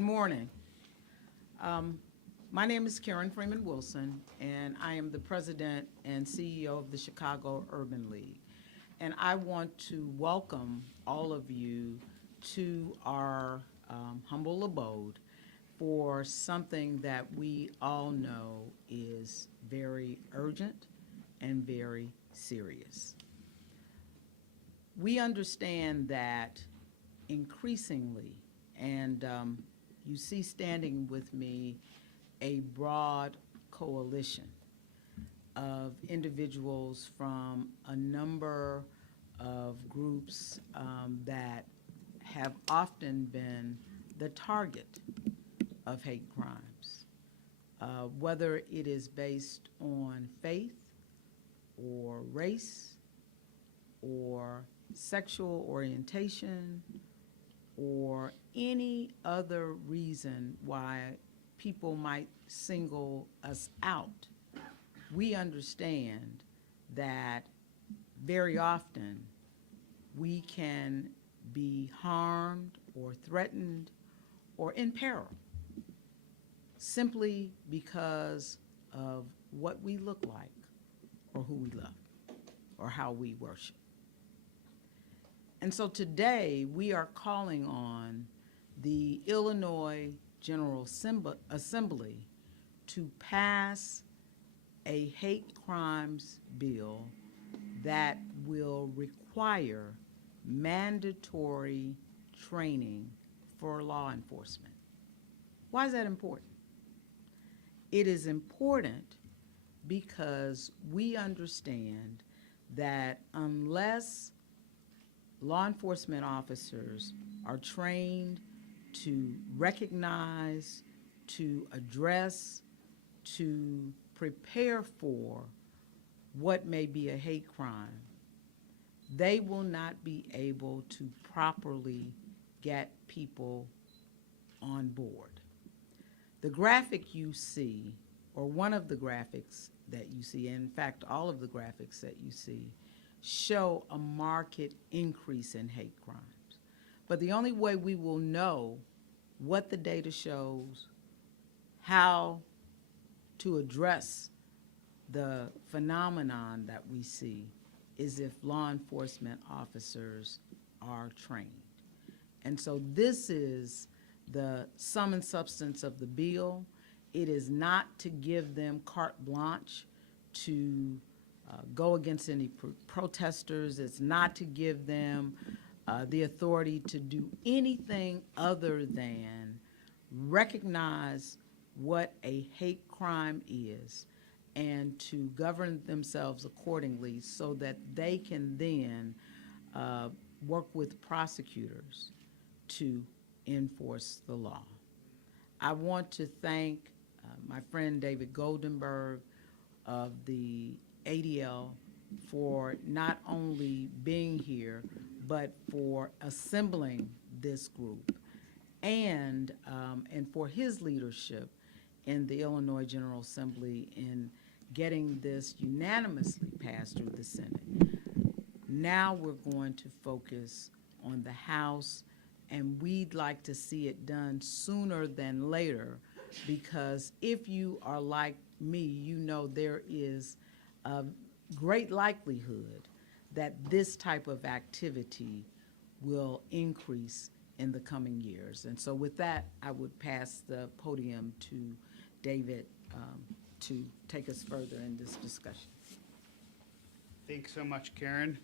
Good morning. My name is Karen Freeman Wilson, and I am the president and CEO of the Chicago Urban League. And I want to welcome all of you to our humble abode for something that we all know is very urgent and very serious. We understand that increasingly, and you see standing with me a broad coalition of individuals from a number of groups that have often been the target of hate crimes, whether it is based on faith or race or sexual orientation or any other reason why people might single us out. We understand that very often we can be harmed or threatened or in peril simply because of what we look like or who we love or how we worship. And so today we are calling on the Illinois General Assembly to pass a hate crimes bill that will require mandatory training for law enforcement. Why is that important? It is important because we understand that unless law enforcement officers are trained to recognize, to address, to prepare for what may be a hate crime, they will not be able to properly get people on board. The graphic you see, or one of the graphics that you see, in fact, all of the graphics that you see, show a marked increase in hate crimes. But the only way we will know what the data shows, how to address the phenomenon that we see, is if law enforcement officers are trained. And so this is the sum and substance of the bill. It is not to give them carte blanche to go against any protesters. It's not to give them the authority to do anything other than recognize what a hate crime is and to govern themselves accordingly so that they can then work with prosecutors to enforce the law. I want to thank my friend David Goldenberg of the ADL for not only being here, but for assembling this group and for his leadership in the Illinois General Assembly in getting this unanimously passed through the Senate. Now we're going to focus on the House, and we'd like to see it done sooner than later, because if you are like me, you know there is a great likelihood that this type of activity will increase in the coming years. And so with that, I would pass the podium to David to take us further in this discussion. Thanks so much, Karen.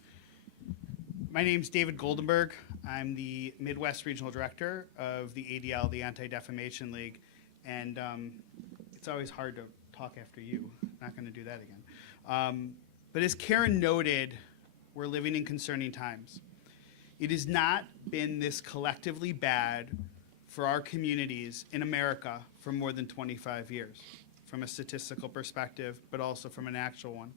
My name's David Goldenberg. I'm the Midwest Regional Director of the ADL, the Anti-Defamation League, and it's always hard to talk after you. Not going to do that again. But as Karen noted, we're living in concerning times. It has not been this collectively bad for our communities in America for more than 25 years, from a statistical perspective, but also from an actual one.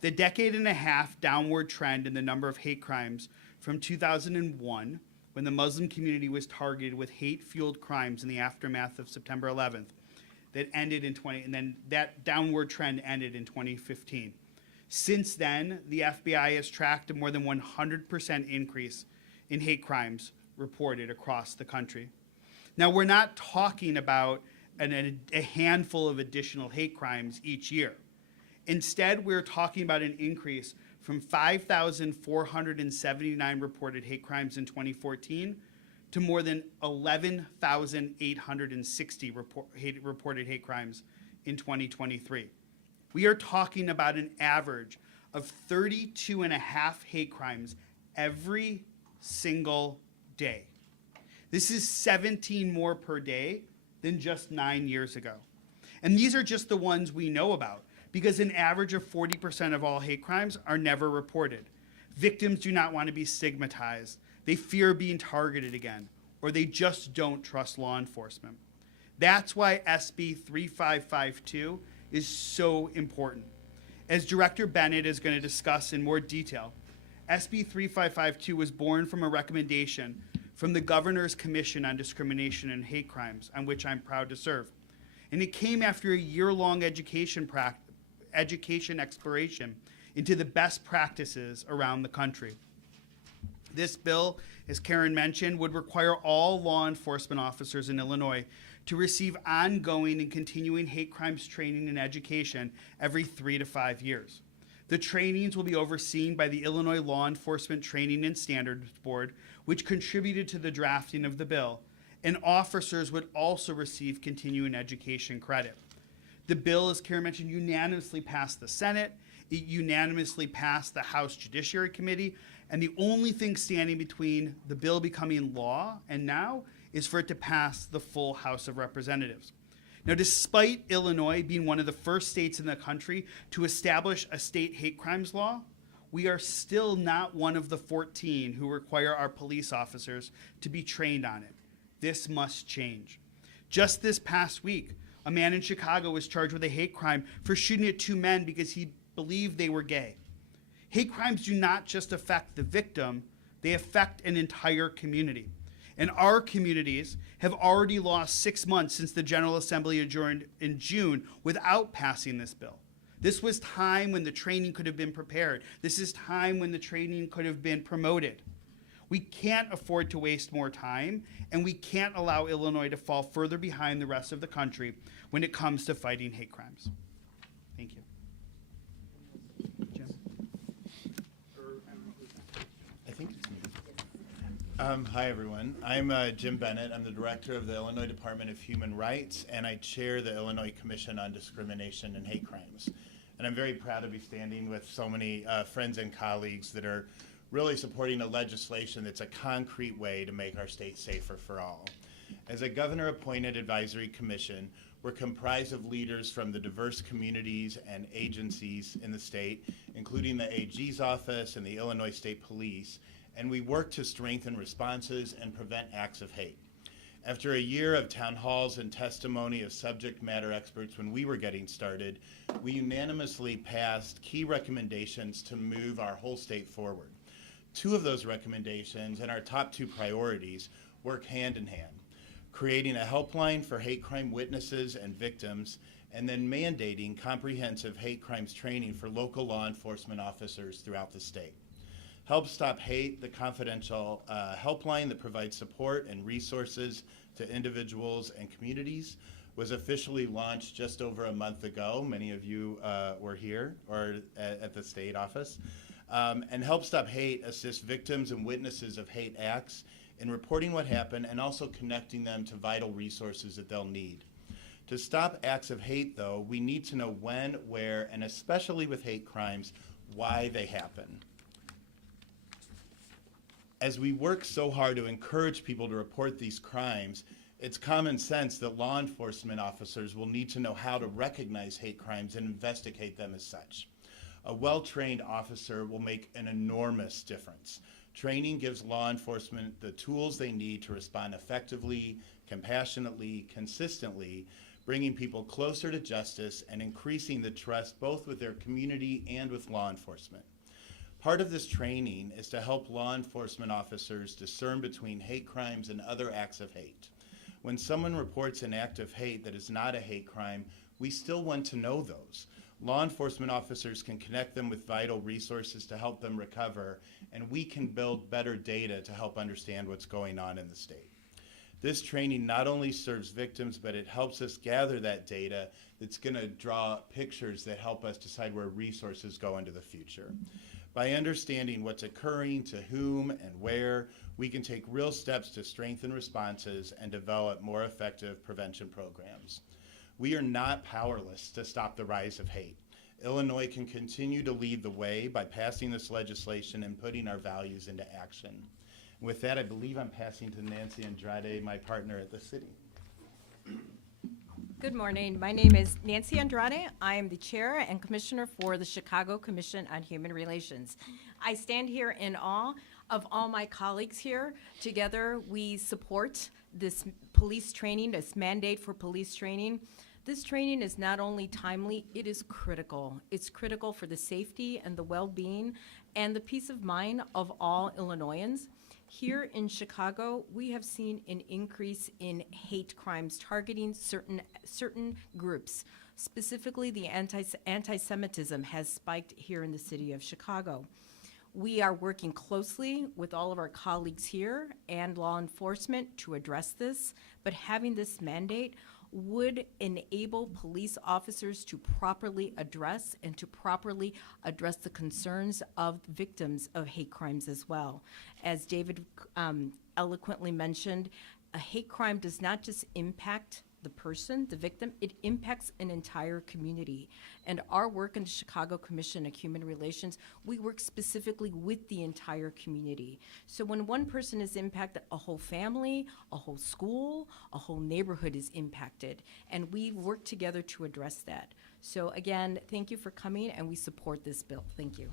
The decade and a half downward trend in the number of hate crimes from 2001, when the Muslim community was targeted with hate-fueled crimes in the aftermath of September 11th, that ended in and then that downward trend ended in 2015. Since then, the FBI has tracked a more than 100% increase in hate crimes reported across the country. Now, we're not talking about a handful of additional hate crimes each year. Instead, we're talking about an increase from 5,479 reported hate crimes in 2014 to more than 11,860 reported hate crimes in 2023. We are talking about an average of 32 and a half hate crimes every single day. This is 17 more per day than just 9 years ago. And these are just the ones we know about, because an average of 40% of all hate crimes are never reported. Victims do not want to be stigmatized. They fear being targeted again, or they just don't trust law enforcement. That's why SB 3552 is so important. As Director Bennett is going to discuss in more detail, SB 3552 was born from a recommendation from the Governor's Commission on Discrimination and Hate Crimes, on which I'm proud to serve. And it came after a year-long education exploration into the best practices around the country. This bill, as Karen mentioned, would require all law enforcement officers in Illinois to receive ongoing and continuing hate crimes training and education every 3 to 5 years. The trainings will be overseen by the Illinois Law Enforcement Training and Standards Board, which contributed to the drafting of the bill, and officers would also receive continuing education credit. The bill, as Karen mentioned, unanimously passed the Senate. It unanimously passed the House Judiciary Committee, and the only thing standing between the bill becoming law and now is for it to pass the full House of Representatives. Now, despite Illinois being one of the first states in the country to establish a state hate crimes law, we are still not one of the 14 who require our police officers to be trained on it. This must change. Just this past week, a man in Chicago was charged with a hate crime for shooting at 2 men because he believed they were gay. Hate crimes do not just affect the victim, they affect an entire community. And our communities have already lost 6 months since the General Assembly adjourned in June without passing this bill. This was time when the training could have been prepared. This is time when the training could have been promoted. We can't afford to waste more time, and we can't allow Illinois to fall further behind the rest of the country when it comes to fighting hate crimes. Thank you. Jim? I think it's me. Hi, everyone. I'm Jim Bennett. I'm the director of the Illinois Department of Human Rights, and I chair the Illinois Commission on Discrimination and Hate Crimes. And I'm very proud to be standing with so many friends and colleagues that are really supporting a legislation that's a concrete way to make our state safer for all. As a governor-appointed advisory commission, we're comprised of leaders from the diverse communities and agencies in the state, including the AG's office and the Illinois State Police, and we work to strengthen responses and prevent acts of hate. After a year of town halls and testimony of subject matter experts when we were getting started, we unanimously passed key recommendations to move our whole state forward. 2 of those recommendations and our top 2 priorities work hand in hand: creating a helpline for hate crime witnesses and victims, and then mandating comprehensive hate crimes training for local law enforcement officers throughout the state. Help Stop Hate, the confidential helpline that provides support and resources to individuals and communities, was officially launched just over a month ago. Many of you were here or at the state office. And Help Stop Hate assists victims and witnesses of hate acts in reporting what happened and also connecting them to vital resources that they'll need. To stop acts of hate, though, we need to know when, where, and especially with hate crimes, why they happen. As we work so hard to encourage people to report these crimes, it's common sense that law enforcement officers will need to know how to recognize hate crimes and investigate them as such. A well-trained officer will make an enormous difference. Training gives law enforcement the tools they need to respond effectively, compassionately, consistently, bringing people closer to justice and increasing the trust both with their community and with law enforcement. Part of this training is to help law enforcement officers discern between hate crimes and other acts of hate. When someone reports an act of hate that is not a hate crime, we still want to know those. Law enforcement officers can connect them with vital resources to help them recover, and we can build better data to help understand what's going on in the state. This training not only serves victims, but it helps us gather that data that's going to draw pictures that help us decide where resources go into the future. By understanding what's occurring, to whom, and where, we can take real steps to strengthen responses and develop more effective prevention programs. We are not powerless to stop the rise of hate. Illinois can continue to lead the way by passing this legislation and putting our values into action. With that, I believe I'm passing to Nancy Andrade, my partner at the city. Good morning. My name is Nancy Andrade. I am the chair and commissioner for the Chicago Commission on Human Relations. I stand here in awe of all my colleagues here. Together, we support this police training, this mandate for police training. This training is not only timely, it is critical. It's critical for the safety and the well-being and the peace of mind of all Illinoisans. Here in Chicago, we have seen an increase in hate crimes targeting certain groups. Specifically, the anti-Semitism has spiked here in the city of Chicago. We are working closely with all of our colleagues here and law enforcement to address this, but having this mandate would enable police officers to properly address the concerns of victims of hate crimes as well. As David eloquently mentioned, a hate crime does not just impact the person, the victim, it impacts an entire community. And our work in the Chicago Commission on Human Relations, we work specifically with the entire community. So when one person is impacted, a whole family, a whole school, a whole neighborhood is impacted. And we work together to address that. So again, thank you for coming, and we support this bill. Thank you.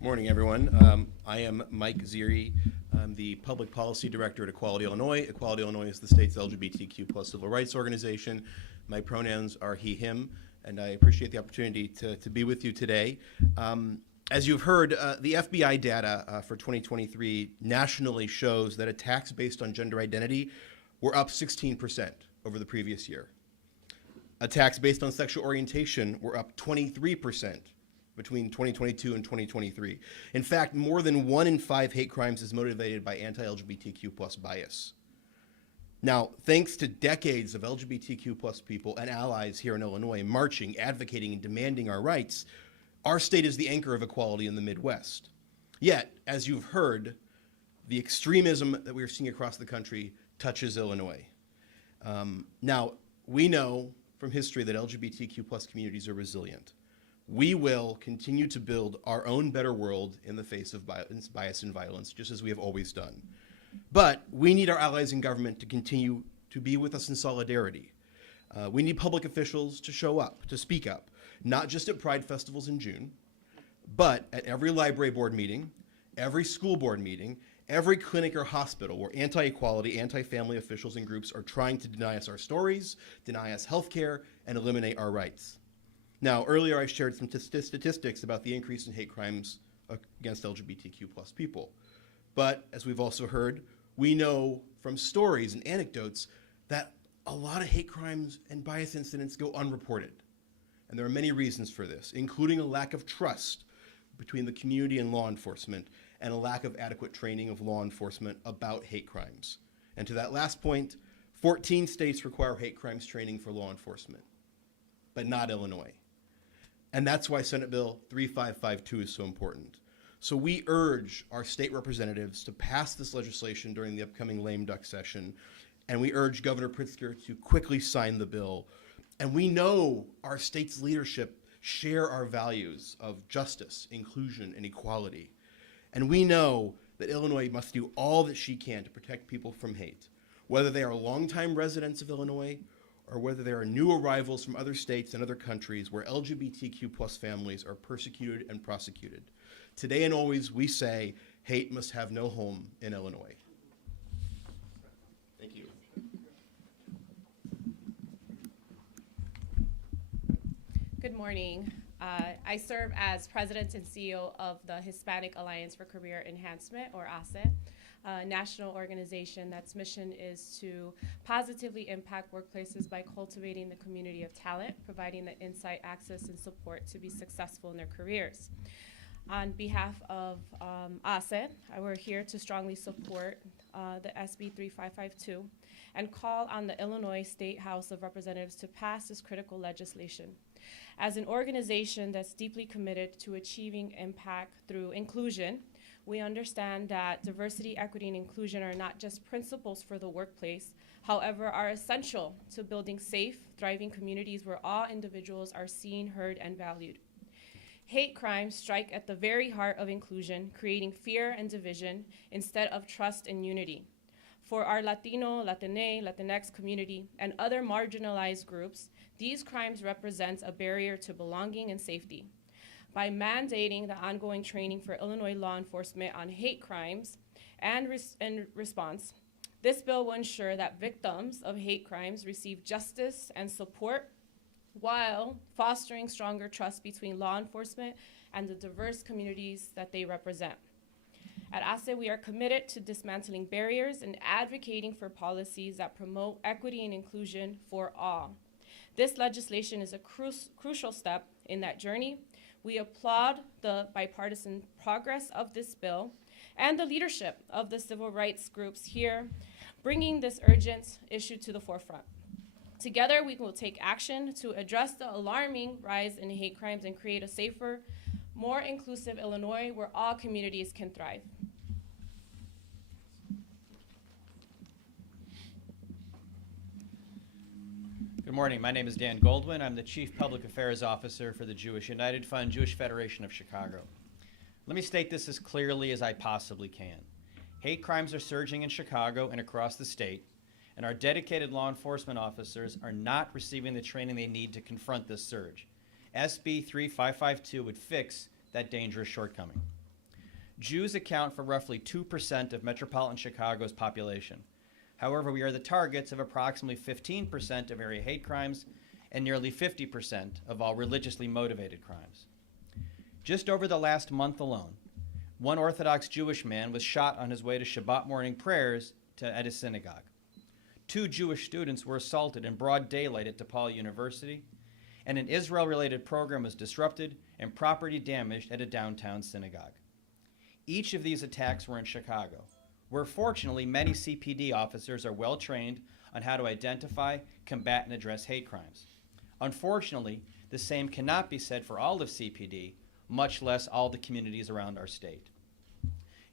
Morning, everyone. I am Mike Ziri. I'm the Public Policy Director at Equality Illinois. Equality Illinois is the state's LGBTQ plus civil rights organization. My pronouns are he, him, and I appreciate the opportunity to be with you today. As you've heard, the FBI data for 2023 nationally shows that attacks based on gender identity were up 16% over the previous year. Attacks based on sexual orientation were up 23% between 2022 and 2023. In fact, more than 1 in 5 hate crimes is motivated by anti-LGBTQ plus bias. Now, thanks to decades of LGBTQ plus people and allies here in Illinois marching, advocating, and demanding our rights, our state is the anchor of equality in the Midwest. Yet, as you've heard, the extremism that we are seeing across the country touches Illinois. Now, we know from history that LGBTQ plus communities are resilient. We will continue to build our own better world in the face of bias and violence, just as we have always done. But we need our allies in government to continue to be with us in solidarity. We need public officials to show up, to speak up, not just at Pride festivals in June, but at every library board meeting, every school board meeting, every clinic or hospital where anti-equality, anti-family officials and groups are trying to deny us our stories, deny us health care, and eliminate our rights. Now, earlier I shared some statistics about the increase in hate crimes against LGBTQ plus people. But as we've also heard, we know from stories and anecdotes that a lot of hate crimes and bias incidents go unreported. And there are many reasons for this, including a lack of trust between the community and law enforcement and a lack of adequate training of law enforcement about hate crimes. And to that last point, 14 states require hate crimes training for law enforcement, but not Illinois. And that's why Senate Bill 3552 is so important. So we urge our state representatives to pass this legislation during the upcoming lame duck session, and we urge Governor Pritzker to quickly sign the bill. And we know our state's leadership share our values of justice, inclusion, and equality. And we know that Illinois must do all that she can to protect people from hate, whether they are longtime residents of Illinois or whether there are new arrivals from other states and other countries where LGBTQ plus families are persecuted and prosecuted. Today and always, we say hate must have no home in Illinois. Thank you. Good morning. I serve as president and CEO of the Hispanic Alliance for Career Enhancement, or ASE, a national organization that's mission is to positively impact workplaces by cultivating the community of talent, providing the insight, access, and support to be successful in their careers. On behalf of ASET, we're here to strongly support the SB 3552 and call on the Illinois State House of Representatives to pass this critical legislation. As an organization that's deeply committed to achieving impact through inclusion, we understand that diversity, equity, and inclusion are not just principles for the workplace, however, are essential to building safe, thriving communities where all individuals are seen, heard, and valued. Hate crimes strike at the very heart of inclusion, creating fear and division instead of trust and unity. For our Latino, Latine, Latinx community, and other marginalized groups, these crimes represent a barrier to belonging and safety. By mandating the ongoing training for Illinois law enforcement on hate crimes and response, this bill will ensure that victims of hate crimes receive justice and support while fostering stronger trust between law enforcement and the diverse communities that they represent. At ASE, we are committed to dismantling barriers and advocating for policies that promote equity and inclusion for all. This legislation is a crucial step in that journey. We applaud the bipartisan progress of this bill and the leadership of the civil rights groups here, bringing this urgent issue to the forefront. Together, we will take action to address the alarming rise in hate crimes and create a safer, more inclusive Illinois where all communities can thrive. Good morning. My name is Dan Goldwyn. I'm the Chief Public Affairs Officer for the Jewish United Fund, Jewish Federation of Chicago. Let me state this as clearly as I possibly can. Hate crimes are surging in Chicago and across the state, and our dedicated law enforcement officers are not receiving the training they need to confront this surge. SB 3552 would fix that dangerous shortcoming. Jews account for roughly 2% of metropolitan Chicago's population. However, we are the targets of approximately 15% of area hate crimes and nearly 50% of all religiously motivated crimes. Just over the last month alone, one Orthodox Jewish man was shot on his way to Shabbat morning prayers at his synagogue. 2 Jewish students were assaulted in broad daylight at DePaul University, and an Israel-related program was disrupted and property damaged at a downtown synagogue. Each of these attacks were in Chicago, where fortunately many CPD officers are well trained on how to identify, combat, and address hate crimes. Unfortunately, the same cannot be said for all of CPD, much less all the communities around our state.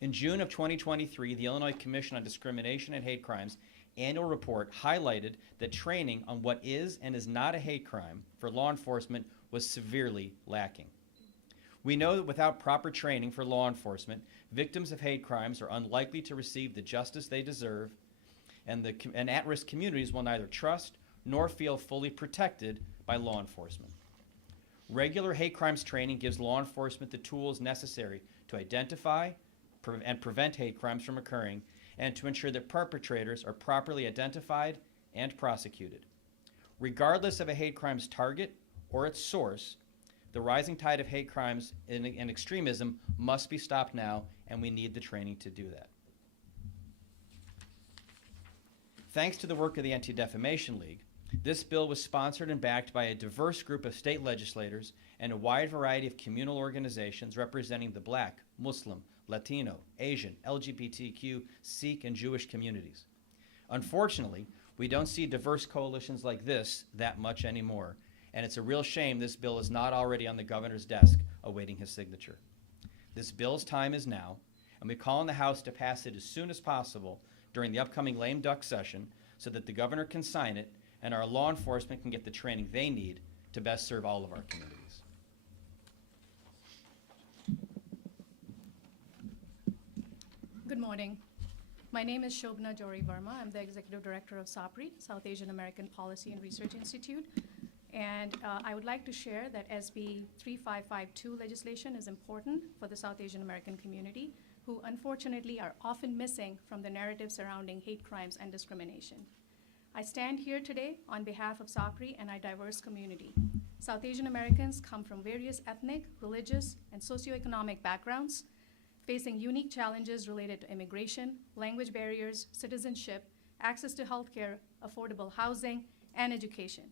In June of 2023, the Illinois Commission on Discrimination and Hate Crimes annual report highlighted that training on what is and is not a hate crime for law enforcement was severely lacking. We know that without proper training for law enforcement, victims of hate crimes are unlikely to receive the justice they deserve, and at-risk communities will neither trust nor feel fully protected by law enforcement. Regular hate crimes training gives law enforcement the tools necessary to identify and prevent hate crimes from occurring, and to ensure that perpetrators are properly identified and prosecuted. Regardless of a hate crime's target or its source, the rising tide of hate crimes and extremism must be stopped now, and we need the training to do that. Thanks to the work of the Anti-Defamation League, this bill was sponsored and backed by a diverse group of state legislators and a wide variety of communal organizations representing the Black, Muslim, Latino, Asian, LGBTQ, Sikh, and Jewish communities. Unfortunately, we don't see diverse coalitions like this that much anymore, and it's a real shame this bill is not already on the governor's desk awaiting his signature. This bill's time is now, and we call on the House to pass it as soon as possible during the upcoming lame duck session so that the governor can sign it and our law enforcement can get the training they need to best serve all of our communities. Good morning. My name is Shobna Jori Verma. I'm the Executive Director of SAPRI, South Asian American Policy and Research Institute. And I would like to share that SB 3552 legislation is important for the South Asian American community, who unfortunately are often missing from the narrative surrounding hate crimes and discrimination. I stand here today on behalf of SAPRI and our diverse community. South Asian Americans come from various ethnic, religious, and socioeconomic backgrounds, facing unique challenges related to immigration, language barriers, citizenship, access to healthcare, affordable housing, and education.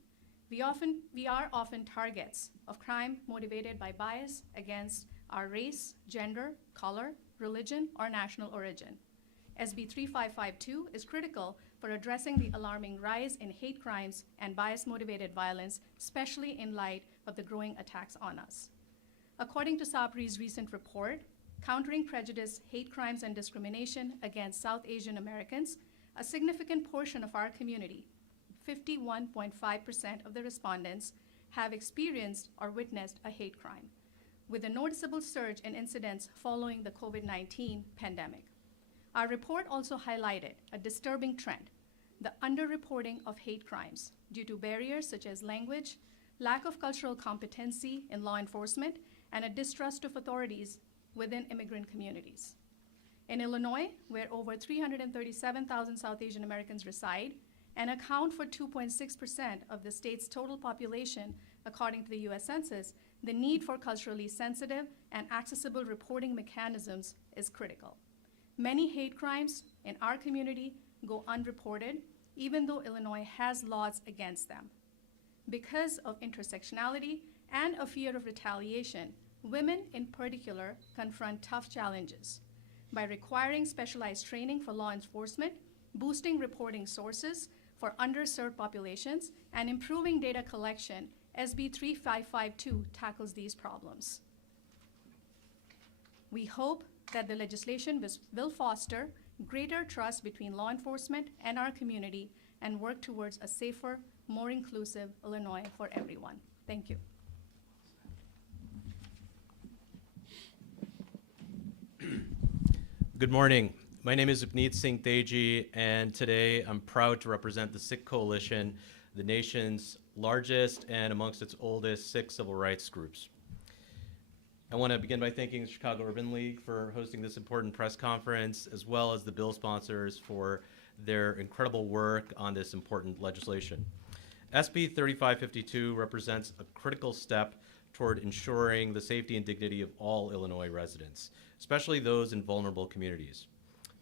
We are often targets of crime motivated by bias against are race, gender, color, religion, or national origin. SB 3552 is critical for addressing the alarming rise in hate crimes and bias-motivated violence, especially in light of the growing attacks on us. According to SAPRI's recent report, Countering Prejudice, Hate Crimes, and Discrimination Against South Asian Americans, a significant portion of our community, 51.5% of the respondents, have experienced or witnessed a hate crime, with a noticeable surge in incidents following the COVID-19 pandemic. Our report also highlighted a disturbing trend, the underreporting of hate crimes due to barriers such as language, lack of cultural competency in law enforcement, and a distrust of authorities within immigrant communities. In Illinois, where over 337,000 South Asian Americans reside and account for 2.6% of the state's total population, according to the US Census, the need for culturally sensitive and accessible reporting mechanisms is critical. Many hate crimes in our community go unreported, even though Illinois has laws against them. Because of intersectionality and a fear of retaliation, women in particular confront tough challenges. By requiring specialized training for law enforcement, boosting reporting sources for underserved populations, and improving data collection, SB 3552 tackles these problems. We hope that the legislation will foster greater trust between law enforcement and our community and work towards a safer, more inclusive Illinois for everyone. Thank you. Good morning. My name is Upneet Singh Teji, and today I'm proud to represent the Sikh Coalition, the nation's largest and amongst its oldest Sikh civil rights groups. I want to begin by thanking the Chicago Urban League for hosting this important press conference, as well as the bill sponsors for their incredible work on this important legislation. SB 3552 represents a critical step toward ensuring the safety and dignity of all Illinois residents, especially those in vulnerable communities.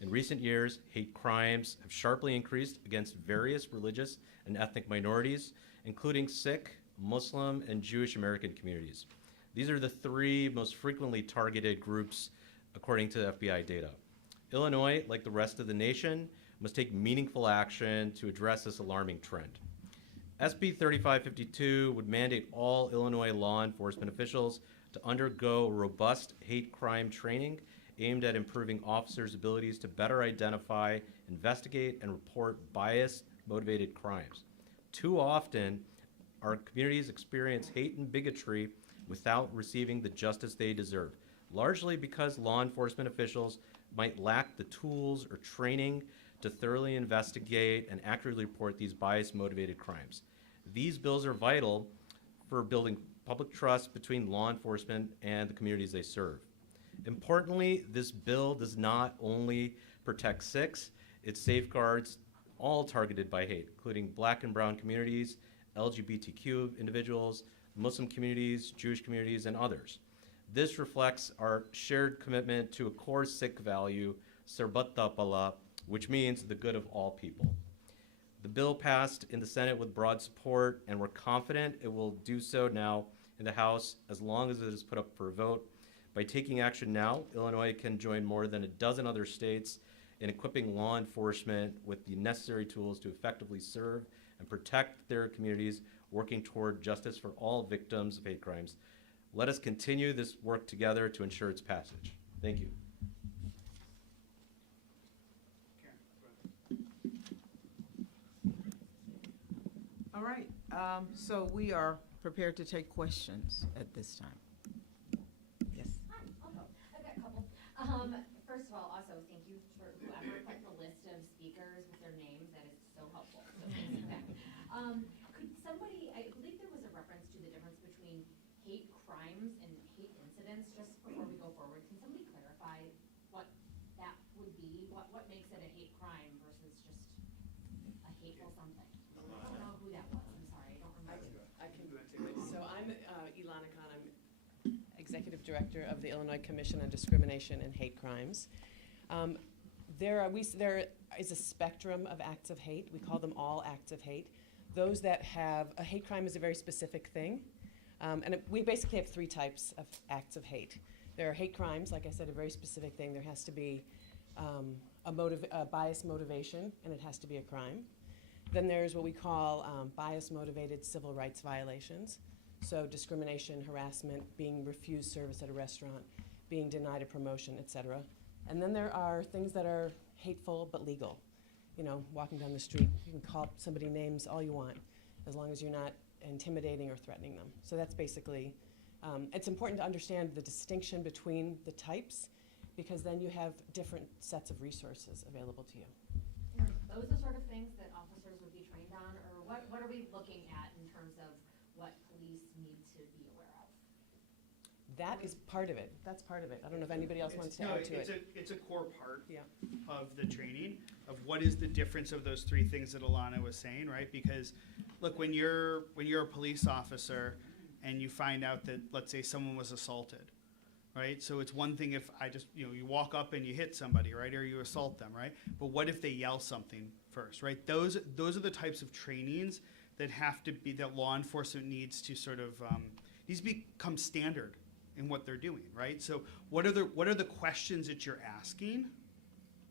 In recent years, hate crimes have sharply increased against various religious and ethnic minorities, including Sikh, Muslim, and Jewish American communities. These are the three most frequently targeted groups according to FBI data. Illinois, like the rest of the nation, must take meaningful action to address this alarming trend. SB 3552 would mandate all Illinois law enforcement officials to undergo robust hate crime training aimed at improving officers' abilities to better identify, investigate, and report bias-motivated crimes. Too often, our communities experience hate and bigotry without receiving the justice they deserve, largely because law enforcement officials might lack the tools or training to thoroughly investigate and accurately report these bias-motivated crimes. These bills are vital for building public trust between law enforcement and the communities they serve. Importantly, this bill does not only protect Sikhs, it safeguards all targeted by hate, including Black and brown communities, LGBTQ individuals, Muslim communities, Jewish communities, and others. This reflects our shared commitment to a core Sikh value, Sarbat da Bhala, which means the good of all people. The bill passed in the Senate with broad support, and we're confident it will do so now in the House as long as it is put up for a vote. By taking action now, Illinois can join more than a dozen other states in equipping law enforcement with the necessary tools to effectively serve and protect their communities, working toward justice for all victims of hate crimes. Let us continue this work together to ensure its passage. Thank you. All right, so we are prepared to take questions at this time. Yes. Hi, I'll go. I've got a couple. First of all, also, thank you for whoever put the list of speakers with their names. That is so helpful. So thank you for that. Could somebody, I believe there was a reference to the difference between hate crimes and hate incidents, just before we go forward. Can somebody clarify what that would be? What makes it a hate crime versus just a hateful something? I don't know who that was. I'm sorry, I don't remember. I can do it too. So I'm Ilana Khan. I'm Executive Director of the Illinois Commission on Discrimination and Hate Crimes. There is a spectrum of acts of hate. We call them all acts of hate. Those that have, a hate crime is a very specific thing. We basically have three types of acts of hate. There are hate crimes, like I said, a very specific thing. There has to be a bias motivation, and it has to be a crime. Then there's what we call bias-motivated civil rights violations. So discrimination, harassment, being refused service at a restaurant, being denied a promotion, et cetera. And then there are things that are hateful but legal. You know, walking down the street, you can call somebody names all you want, as long as you're not intimidating or threatening them. So that's basically, it's important to understand the distinction between the types, because then you have different sets of resources available to you. Are those the sort of things that officers would be trained on, or what are we looking at in terms of what police need to be aware of? That is part of it. That's part of it. I don't know if anybody else wants to add to it. It's a core part Yeah. of the training of what is the difference of those three things that Alana was saying, right? Because look, when you're a police officer and you find out that, let's say, someone was assaulted, right? So it's one thing if you walk up and you hit somebody, right, or you assault them, right? But what if they yell something first, right? Those are the types of trainings that have to be, that law enforcement needs to sort of needs to become standard in what they're doing, right? So what are the questions that you're asking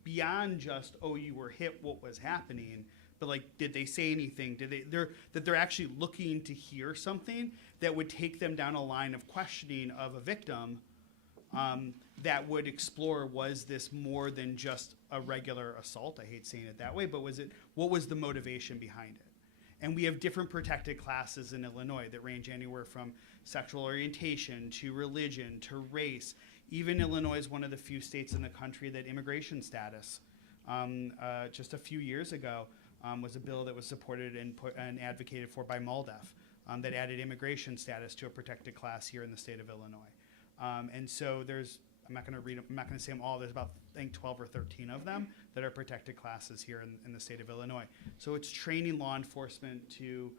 beyond just, oh, you were hit, what was happening? But like, did they say anything? They're actually looking to hear something that would take them down a line of questioning of a victim that would explore, was this more than just a regular assault? I hate saying it that way, but what was the motivation behind it? And we have different protected classes in Illinois that range anywhere from sexual orientation to religion to race. Even Illinois is one of the few states in the country that immigration status, just a few years ago, was a bill that was supported and advocated for by MALDEF that added immigration status to a protected class here in the state of Illinois. And so I'm not going to say them all. There's about, I think, 12 or 13 of them that are protected classes here in the state of Illinois. So it's training law enforcement to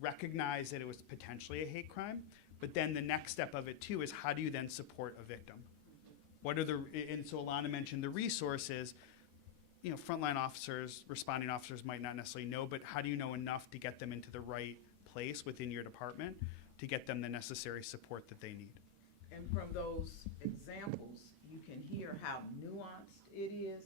recognize that it was potentially a hate crime, but then the next step of it too is, how do you then support a victim? And so Alana mentioned the resources. You know, frontline officers, responding officers might not necessarily know, but how do you know enough to get them into the right place within your department to get them the necessary support that they need? And from those examples, you can hear how nuanced it is.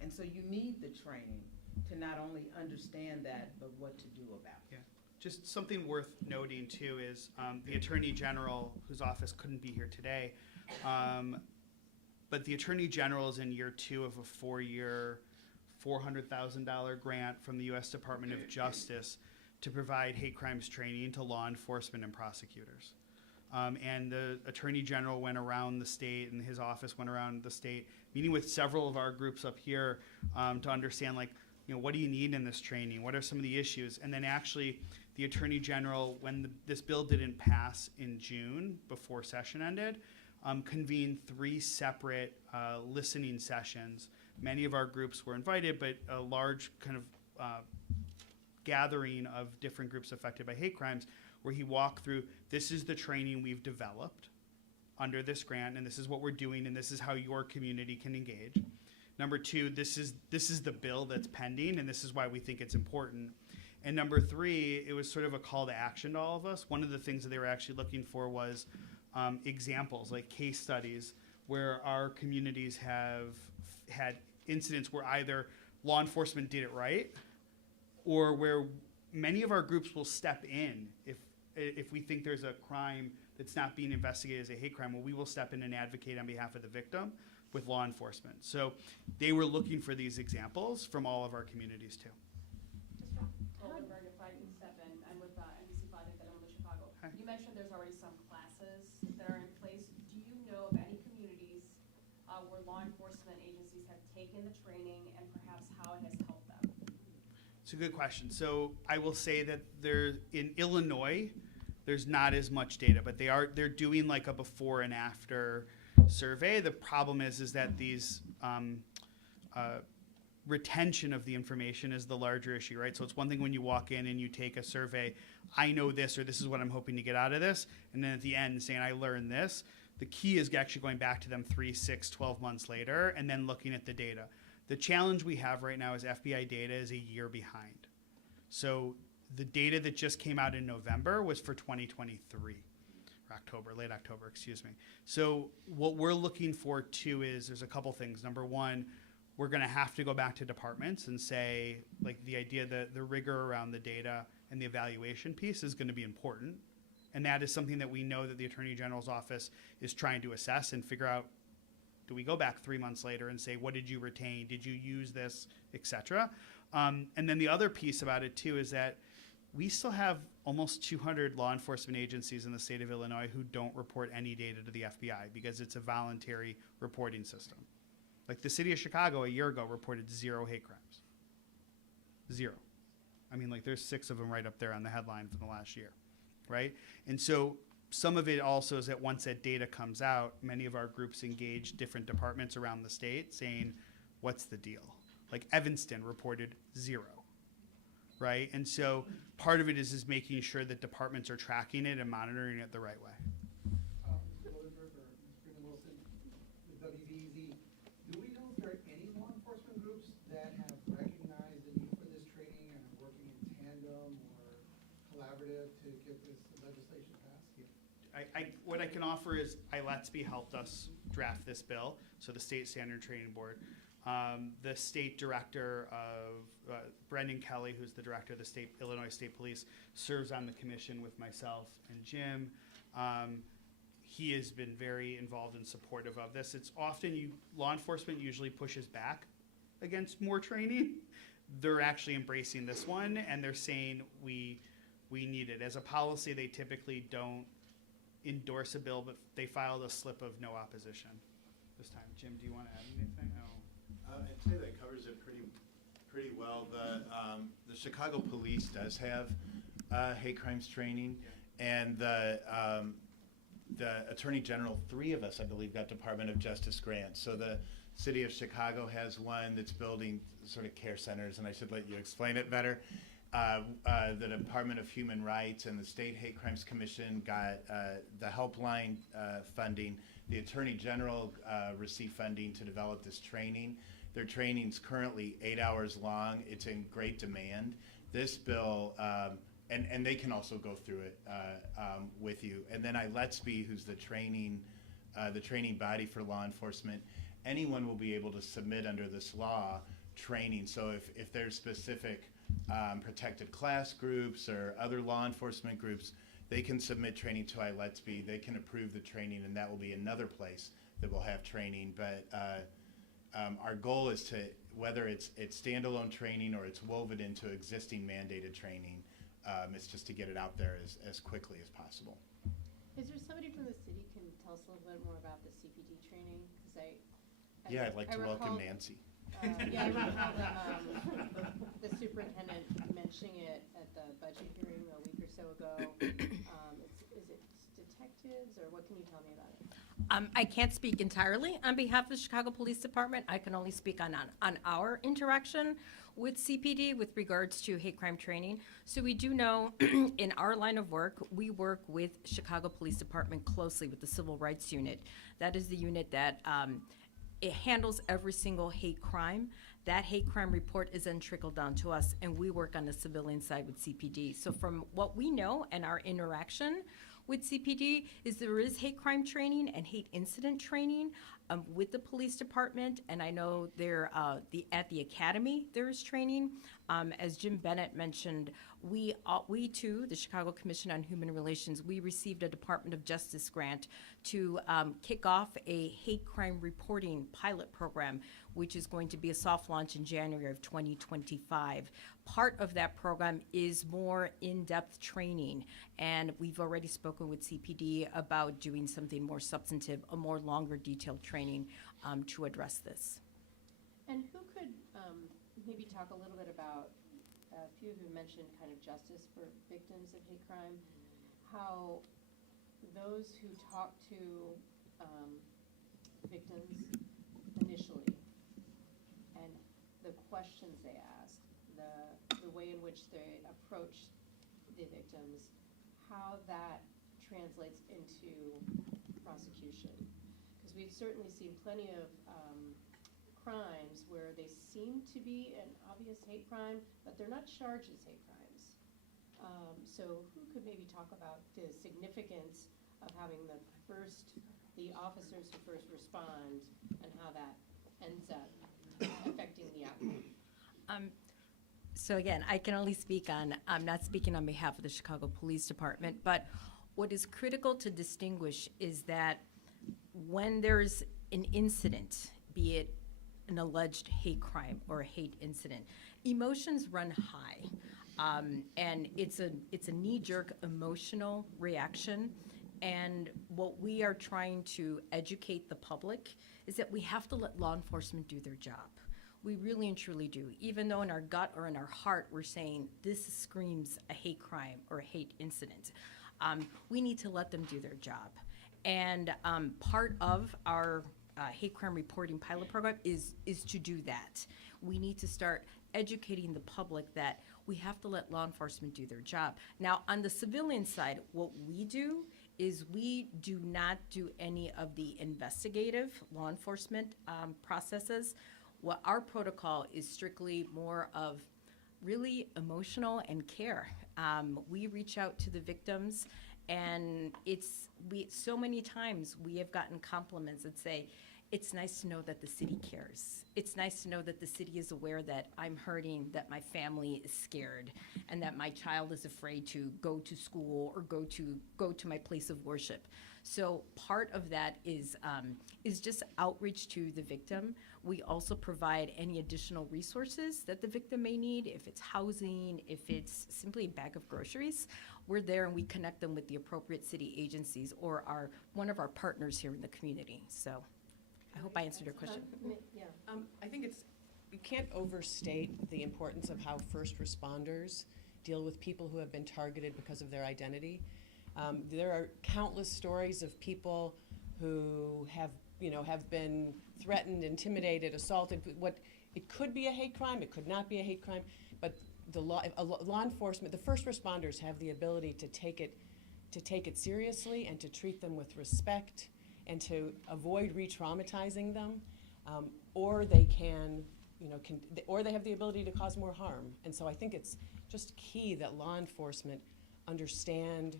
And so you need the training to not only understand that, but what to do about it. Yeah. Just something worth noting too is the Attorney General, whose office couldn't be here today, but the Attorney General is in year 2 of a 4-year, $400,000 grant from the U.S. Department of Justice to provide hate crimes training to law enforcement and prosecutors. And the Attorney General went around the state, and his office went around the state, meeting with several of our groups up here to understand, like, what do you need in this training? What are some of the issues? And then actually, the Attorney General, when this bill didn't pass in June before session ended, convened 3 separate listening sessions. Many of our groups were invited, but a large kind of gathering of different groups affected by hate crimes, where he walked through, this is the training we've developed under this grant, and this is what we're doing, and this is how your community can engage. Number 2, this is the bill that's pending, and this is why we think it's important. And number 3, it was sort of a call to action to all of us. One of the things that they were actually looking for was examples, like case studies, where our communities have had incidents where either law enforcement did it right, or where many of our groups will step in if we think there's a crime that's not being investigated as a hate crime. Well, we will step in and advocate on behalf of the victim with law enforcement. So they were looking for these examples from all of our communities too. Goldenberg, if I can step in, I'm with NBC Project at Illinois Chicago. Hi. You mentioned there's already some classes that are in place. Do you know of any communities where law enforcement agencies have taken the training and perhaps how it has helped them? It's a good question. So I will say that in Illinois, there's not as much data, but they're doing like a before and after survey. The problem is that these retention of the information is the larger issue, right? So it's one thing when you walk in and you take a survey, I know this, or this is what I'm hoping to get out of this, and then at the end saying I learned this. The key is actually going back to them 3, 6, 12 months later and then looking at the data. The challenge we have right now is FBI data is a year behind. So the data that just came out in November was for 2023, or October, late October, excuse me. So what we're looking for too is there's a couple things. Number one, we're going to have to go back to departments and say, like, the idea that the rigor around the data and the evaluation piece is going to be important. And that is something that we know that the Attorney General's office is trying to assess and figure out, do we go back 3 months later and say, what did you retain? Did you use this, et cetera? And then the other piece about it too is that we still have almost 200 law enforcement agencies in the state of Illinois who don't report any data to the FBI because it's a voluntary reporting system. Like the city of Chicago a year ago reported 0 hate crimes. 0. I mean, like there's 6 of them right up there on the headline from the last year, right? And so some of it also is that once that data comes out, many of our groups engage different departments around the state saying, what's the deal? Like Evanston reported 0, right? And so part of it is making sure that departments are tracking it and monitoring it the right way. WVZ. Do we know if there are any law enforcement groups that have recognized the need for this training and are working in tandem or collaborative to get this legislation passed? What I can offer is ILETSB helped us draft this bill, so the State Standard Training Board. The state director of Brendan Kelly, who's the director of the Illinois State Police, serves on the commission with myself and Jim. He has been very involved and supportive of this. It's often law enforcement usually pushes back against more training. They're actually embracing this one, and they're saying we need it. As a policy, they typically don't endorse a bill, but they filed a slip of no opposition this time. Jim, do you want to add anything? I'd say that covers it pretty well. The Chicago Police does have hate crimes training, and the Attorney General, 3 of us, I believe, got Department of Justice grants. So the City of Chicago has one that's building sort of care centers, and I should let you explain it better. The Department of Human Rights and the State Hate Crimes Commission got the helpline funding. The Attorney General received funding to develop this training. Their training's currently 8 hours long. It's in great demand. This bill, and they can also go through it with you. And then ILETSB, who's the training body for law enforcement, anyone will be able to submit under this law training. So if there's specific protected class groups or other law enforcement groups, they can submit training to ILETSB. They can approve the training, and that will be another place that will have training. But our goal is to, whether it's standalone training or it's woven into existing mandated training, it's just to get it out there as quickly as possible. Is there somebody from the city can tell us a little bit more about the CPD training? Because I'd like to welcome Nancy. Yeah, I recall the superintendent mentioning it at the budget hearing a week or so ago. Is it detectives, or what can you tell me about it? I can't speak entirely on behalf of the Chicago Police Department. I can only speak on our interaction with CPD with regards to hate crime training. So we do know in our line of work, we work with Chicago Police Department closely with the Civil Rights Unit. That is the unit that it handles every single hate crime. That hate crime report is then trickled down to us, and we work on the civilian side with CPD. So from what we know and our interaction with CPD is there is hate crime training and hate incident training with the police department, and I know there at the academy there is training. As Jim Bennett mentioned, we too, the Chicago Commission on Human Relations, we received a Department of Justice grant to kick off a hate crime reporting pilot program, which is going to be a soft launch in January of 2025. Part of that program is more in-depth training, and we've already spoken with CPD about doing something more substantive, a more longer detailed training to address this. And who could maybe talk a little bit about, a few of you mentioned kind of justice for victims of hate crime, how those who talk to victims initially and the questions they ask, the way in which they approach the victims, how that translates into prosecution. Because we've certainly seen plenty of crimes where they seem to be an obvious hate crime, but they're not charged as hate crimes. So who could maybe talk about the significance of having the officers who first respond, and how that ends up affecting the outcome? So again, I can only speak on, I'm not speaking on behalf of the Chicago Police Department, but what is critical to distinguish is that when there's an incident, be it an alleged hate crime or a hate incident, emotions run high. And it's a knee-jerk emotional reaction. And what we are trying to educate the public is that we have to let law enforcement do their job. We really and truly do. Even though in our gut or in our heart we're saying this screams a hate crime or a hate incident, we need to let them do their job. And part of our hate crime reporting pilot program is to do that. We need to start educating the public that we have to let law enforcement do their job. Now, on the civilian side, what we do is we do not do any of the investigative law enforcement processes. What our protocol is strictly more of really emotional and care. We reach out to the victims, and so many times we have gotten compliments that say, it's nice to know that the city cares. It's nice to know that the city is aware that I'm hurting, that my family is scared, and that my child is afraid to go to school or go to my place of worship. So part of that is just outreach to the victim. We also provide any additional resources that the victim may need. If it's housing, if it's simply a bag of groceries, we're there and we connect them with the appropriate city agencies or one of our partners here in the community. So I hope I answered your question. Yeah. I think you can't overstate the importance of how first responders deal with people who have been targeted because of their identity. There are countless stories of people who have been threatened, intimidated, assaulted. It could be a hate crime, it could not be a hate crime, but the law enforcement, the first responders have the ability to take it seriously and to treat them with respect and to avoid re-traumatizing them, or they or they have the ability to cause more harm. And so I think it's just key that law enforcement understand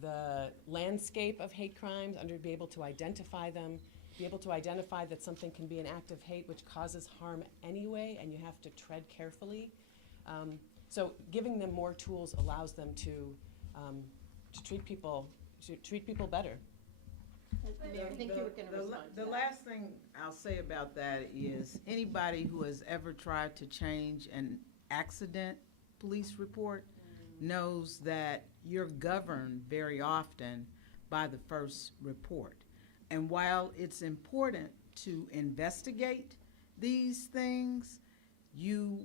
the landscape of hate crimes, be able to identify them, be able to identify that something can be an act of hate which causes harm anyway, and you have to tread carefully. So giving them more tools allows them to treat people better. Mayor, I think you were going to respond to The that. last thing I'll say about that is anybody who has ever tried to change an accident police report knows that you're governed very often by the first report. And while it's important to investigate these things, you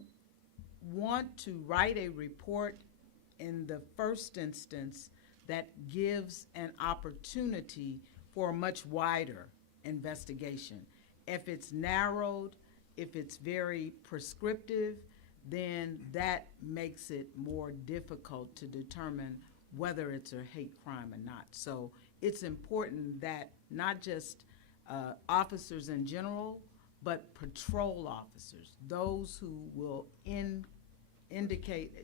want to write a report in the first instance that gives an opportunity for a much wider investigation. If it's narrowed, if it's very prescriptive, then that makes it more difficult to determine whether it's a hate crime or not. So it's important that not just officers in general, but patrol officers, those who will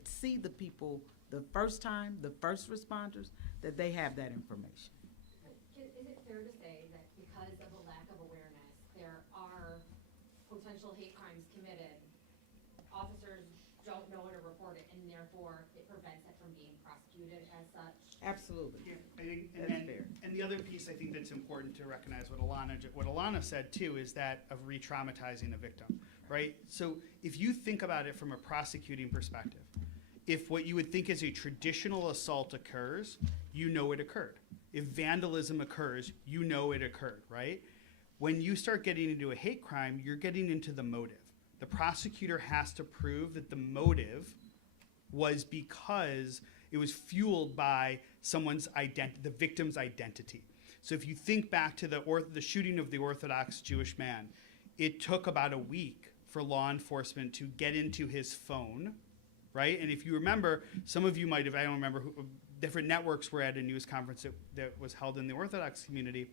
see the people the first time, the first responders, that they have that information. Is it fair to say that because of a lack of awareness, there are potential hate crimes committed, officers don't know how to report it, and therefore it prevents it from being prosecuted as such? Absolutely. Yeah, I think, That's fair. And the other piece I think that's important to recognize what Alana said too is that of re-traumatizing the victim, right? So if you think about it from a prosecuting perspective, if what you would think is a traditional assault occurs, you know it occurred. If vandalism occurs, you know it occurred, right? When you start getting into a hate crime, you're getting into the motive. The prosecutor has to prove that the motive was because it was fueled by the victim's identity. So if you think back to the shooting of the Orthodox Jewish man, it took about a week for law enforcement to get into his phone, right? And if you remember, some of you might have, I don't remember, different networks were at a news conference that was held in the Orthodox community,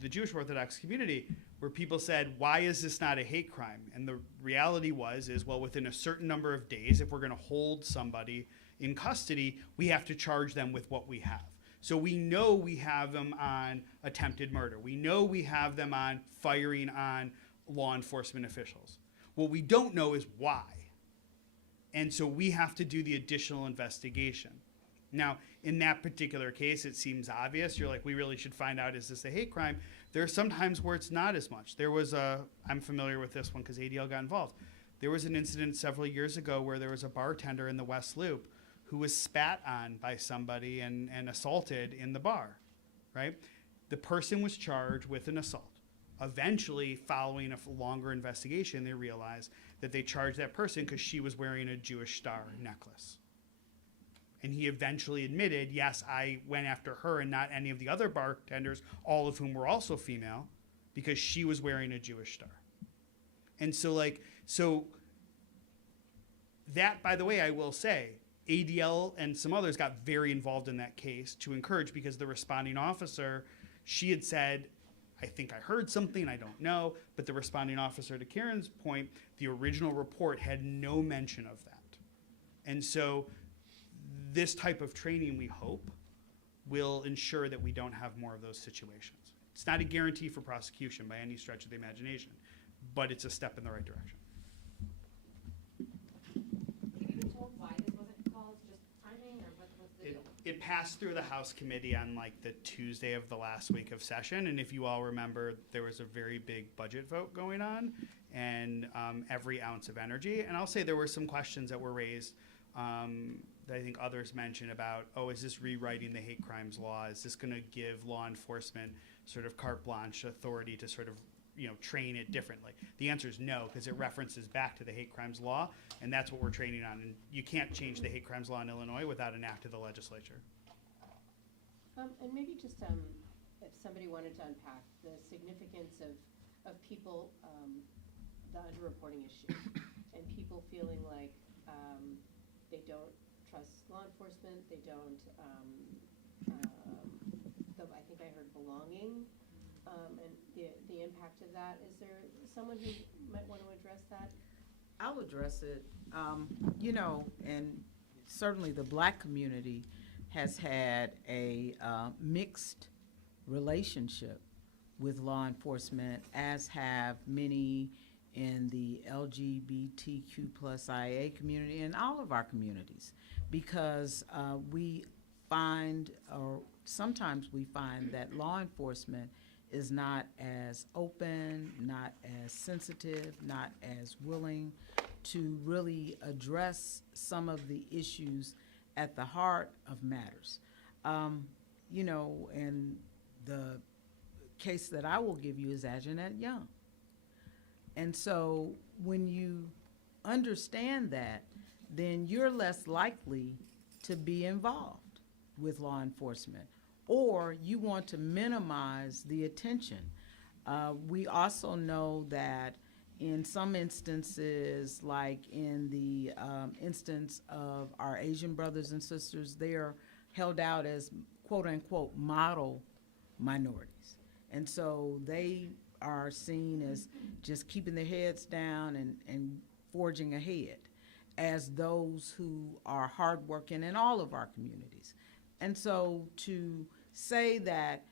the Jewish Orthodox community, where people said, why is this not a hate crime? And the reality is, well, within a certain number of days, if we're going to hold somebody in custody, we have to charge them with what we have. So we know we have them on attempted murder. We know we have them on firing on law enforcement officials. What we don't know is why. And so we have to do the additional investigation. Now, in that particular case, it seems obvious. You're like, we really should find out, is this a hate crime? There are some times where it's not as much. There was I'm familiar with this one because ADL got involved. There was an incident several years ago where there was a bartender in the West Loop who was spat on by somebody and assaulted in the bar, right? The person was charged with an assault. Eventually, following a longer investigation, they realized that they charged that person because she was wearing a Jewish star necklace. And he eventually admitted, yes, I went after her and not any of the other bartenders, all of whom were also female, because she was wearing a Jewish star. And so that, by the way, I will say, ADL and some others got very involved in that case to encourage, because the responding officer, she had said, I think I heard something, I don't know, but the responding officer, to Karen's point, the original report had no mention of that. And so this type of training, we hope, will ensure that we don't have more of those situations. It's not a guarantee for prosecution by any stretch of the imagination, but it's a step in the right direction. Have you been told why this wasn't called, just timing, or what's the deal? It passed through the House committee on like the Tuesday of the last week of session, and if you all remember, there was a very big budget vote going on, and every ounce of energy. And I'll say there were some questions that were raised that I think others mentioned about, oh, is this rewriting the hate crimes law? Is this going to give law enforcement sort of carte blanche authority to sort of, train it differently? The answer is no, because it references back to the hate crimes law, and that's what we're training on. And you can't change the hate crimes law in Illinois without an act of the legislature. And maybe just if somebody wanted to unpack the significance of people, the underreporting issue, and people feeling like they don't trust law enforcement, they don't, I think I heard belonging, and the impact of that. Is there someone who might want to address that? I'll address it. And certainly the Black community has had a mixed relationship with law enforcement, as have many in the LGBTQ plus IA community and all of our communities, because we find, or sometimes we find, that law enforcement is not as open, not as sensitive, not as willing to really address some of the issues at the heart of matters. And the case that I will give you is Ajanette Young. And so when you understand that, then you're less likely to be involved with law enforcement, or you want to minimize the attention. We also know that in some instances, like in the instance of our Asian brothers and sisters, they're held out as quote-unquote model minorities. And so they are seen as just keeping their heads down and forging ahead as those who are hardworking in all of our communities. And so to say that